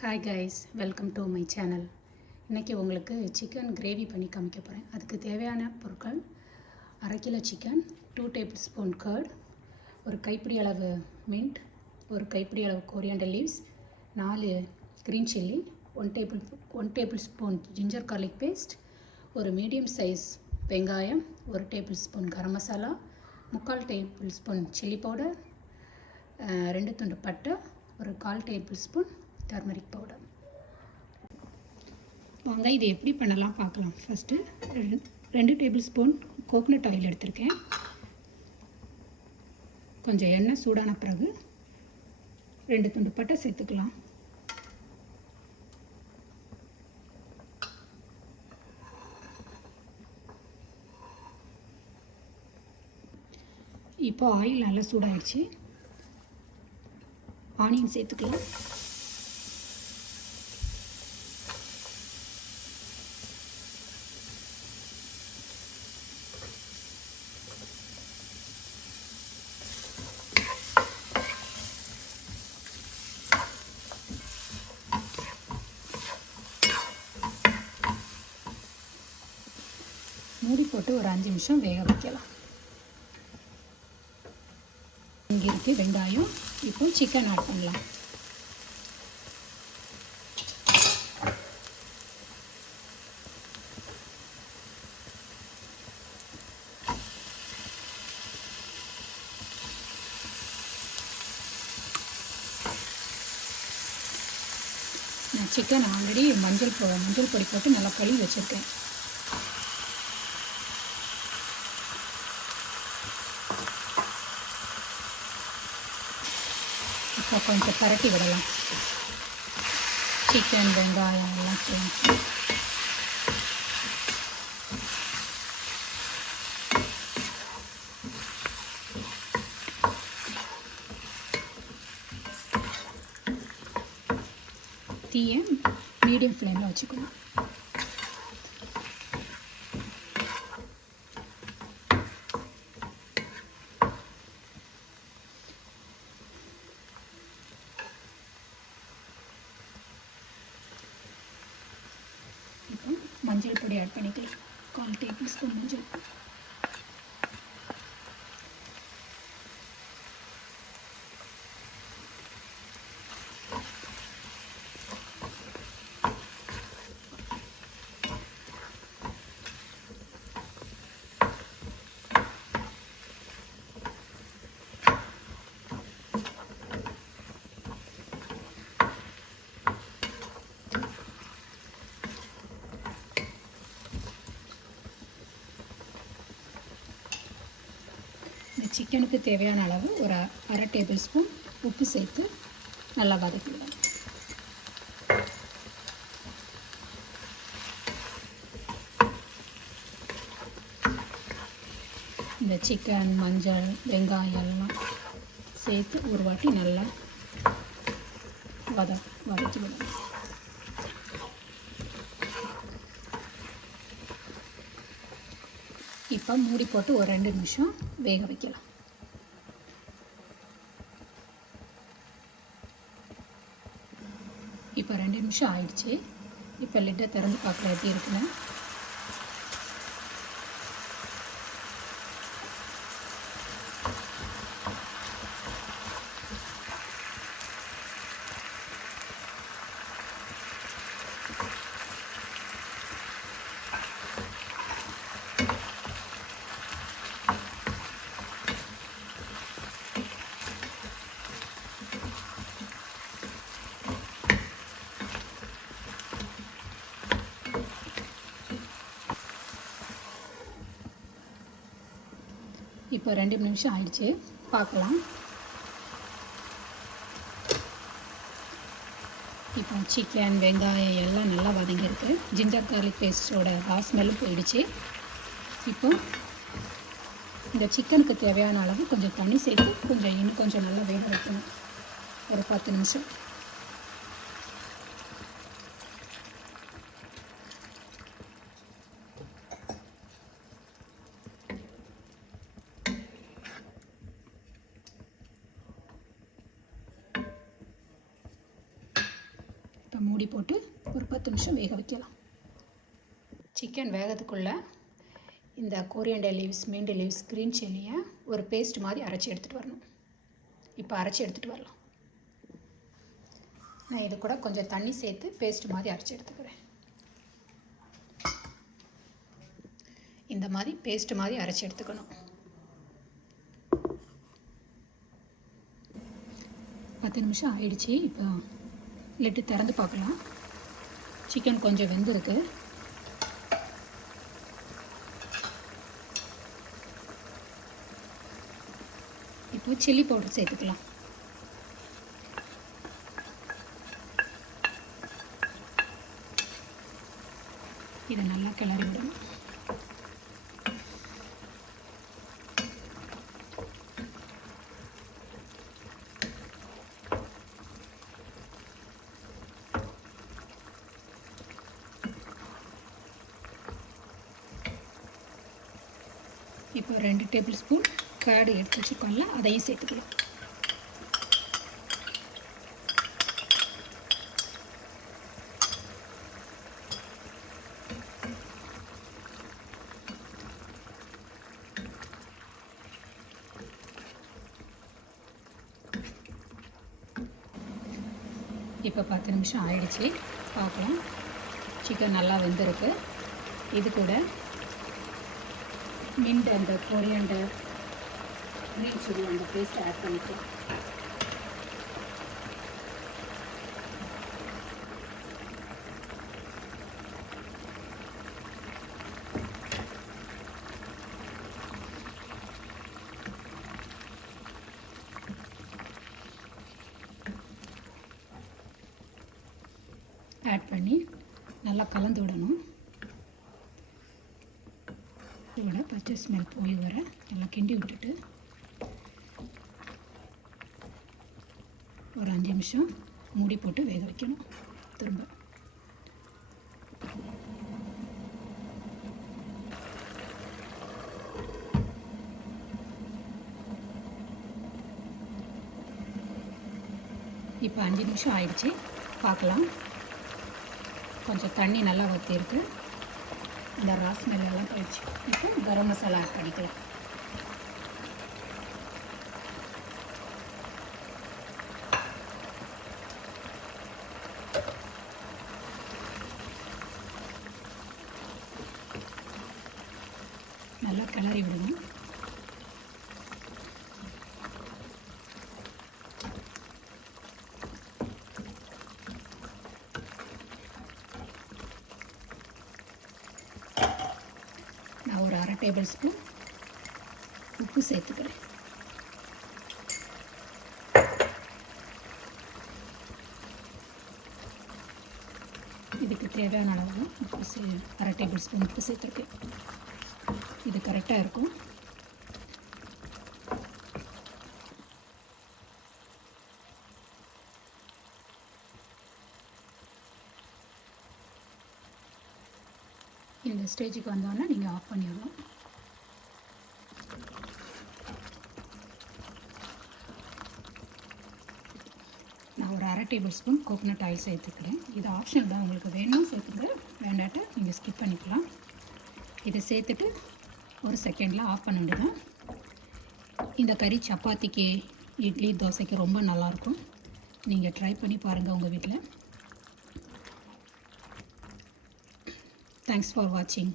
Hi guys, welcome to my channel. இன்றைக்கி உங்களுக்கு chicken gravy பண்ணி காமிக்க போகிறேன். அதுக்கு தேவையான பொருட்கள்: அரை kilo chicken, 2 tablespoon curd, ஒரு கைப்பிடி அளவு மின்ட், ஒரு கைப்பிடி அளவு coriander leaves, 4 green chilli, 1 tablespoon ginger garlic paste, ஒரு மீடியம் சைஸ் வெங்காயம், 1 tablespoon garam masala, 3/4 tablespoon chilli powder, 2 துண்டு பட்டை, ஒரு 1/4 டேபிள் ஸ்பூன் டர்மரிக் பவுடர். வாங்க இது எப்படி பண்ணலாம் பார்க்கலாம். First 2 table spoon coconut oil எடுத்திருக்கேன். கொஞ்சம் எண்ணெய் சூடான பிறகு 2 துண்டு பட்டை சேர்த்துக்கலாம். இப்போ ஆயில் நல்லா சூடாகிடுச்சு. ஆனியன் சேர்த்துக்கலாம். மூடி போட்டு ஒரு 5 நிமிஷம் வேக வைக்கலாம். இங்கே இருக்குது வெங்காயம். இப்போ சிக்கன் ஆட் பண்ணலாம். நான் சிக்கன் ஆல்ரெடி மஞ்சள் பொடி போட்டு நல்லா கழுவி வச்சுருக்கேன். இப்போ கொஞ்சம் பரட்டி விடலாம். சிக்கன் வெங்காயம் எல்லாம் சேர்த்து தீயை மீடியம் ஃப்ளேமில் வச்சுக்கணும். இப்போ மஞ்சள் பொடி ஆட் பண்ணிக்கலாம். 1/4 டேபிள் ஸ்பூன் மஞ்சள். இந்த சிக்கனுக்கு தேவையான அளவு ஒரு 1/2 டேபிள் ஸ்பூன் உப்பு சேர்த்து நல்லா வதக்கிடுவேன். இந்த சிக்கன் மஞ்சள் வெங்காயம் எல்லாம் சேர்த்து ஒரு வாட்டி நல்லா வதக்கி விடணும். இப்போ மூடி போட்டு ஒரு 2 நிமிஷம் வேக வைக்கலாம். இப்போ 2 நிமிஷம் ஆயிடுச்சு. இப்போ லிட்டை திறந்து பார்க்குற எப்படி இருக்குன்னு. இப்போ 2 நிமிஷம் ஆயிடுச்சு, பார்க்கலாம். இப்போ சிக்கன் வெங்காயம் எல்லாம் நல்லா வதங்கியிருக்கு. ஜிஞ்சர் கார்லிக் பேஸ்ட்டோட ஸ்மெல்லும் போயிடுச்சு. இப்போ இந்த சிக்கனுக்கு தேவையான அளவு கொஞ்சம் தண்ணி சேர்த்து இன்னும் கொஞ்சம் நல்லா வேக வைக்கணும். ஒரு 10 நிமிஷம். இப்போ மூடி போட்டு ஒரு 10 நிமிஷம் வேக வைக்கலாம். சிக்கன் வேகிறதுக்குள்ளே இந்த coriander leaves, mint leaves, green சில்லியை ஒரு பேஸ்ட் மாதிரி அரைச்சி எடுத்துகிட்டு வரணும். இப்போ அரைச்சி எடுத்துகிட்டு வரலாம். நான் இது கூட கொஞ்சம் தண்ணி சேர்த்து பேஸ்ட் மாதிரி அரைச்சி எடுத்துக்கிறேன். இந்த மாதிரி பேஸ்ட் மாதிரி அரைச்சி எடுத்துக்கணும். 10 நிமிஷம் ஆயிடுச்சு. இப்போ லிட்டு திறந்து பார்க்கலாம். சிக்கன் கொஞ்சம் வெந்திருக்கு. இப்போ சில்லி பவுடர் சேர்த்துக்கலாம். இதை நல்லா கிளறி விடணும். இப்போ 2 டேபிள் ஸ்பூன் கர்டு எடுத்து வச்சுருக்கோம்ல, அதையும் சேர்த்துக்கலாம். இப்போ 10 நிமிஷம் ஆயிடுச்சு. பார்க்கலாம். சிக்கன் நல்லா வெந்திருக்கு. இது கூட மின்ட் அந்த கொரியண்டர், க்ரீன் சில்லி அந்த பேஸ்ட் ஆட் பண்ணிக்கலாம். ஆட் பண்ணி நல்லா கலந்து விடணும். இதோட பச்சை ஸ்மெல் போய் வர எல்லாம் கிண்டி விட்டுட்டு ஒரு 5 நிமிஷம் மூடி போட்டு வேக வைக்கணும். திரும்ப இப்போ 5 நிமிஷம் ஆயிடுச்சு. பார்க்கலாம். கொஞ்சம் தண்ணி நல்லா வற்றிருக்கு. இந்த ஸ்மெல் எல்லாம் போயிடுச்சு. இப்போ கரம் மசாலா ஆட் பண்ணிக்கலாம். நல்லா கிளறி விடணும். நான் ஒரு 1/2 டேபிள் ஸ்பூன் உப்பு சேர்த்துக்கிறேன். இதுக்கு தேவையான அளவு உப்பு 1/2 டேபிள் ஸ்பூன் உப்பு சேர்த்துருக்கேன். இது கரெக்டாக இருக்கும். இந்த ஸ்டேஜுக்கு வந்தோன்னா நீங்கள் ஆஃப் பண்ணிடணும். நான் ஒரு 1/2 டேபிள் ஸ்பூன் கோகோனட் ஆயில் சேர்த்துக்கிறேன். இது ஆப்ஷனல் தான். உங்களுக்கு வேணும்னா சேர்த்துக்க, வேண்டாட்ட நீங்கள் ஸ்கிப் பண்ணிக்கலாம். இதை சேர்த்துட்டு ஒரு செகண்டில் ஆஃப் பண்ண வேண்டியதான். இந்த கறி சப்பாத்திக்கு, இட்லி, தோசைக்கு ரொம்ப நல்லாயிருக்கும். நீங்கள் ட்ரை பண்ணி பாருங்கள் உங்கள் வீட்டில். தேங்க்ஸ் ஃபார் வாட்சிங்.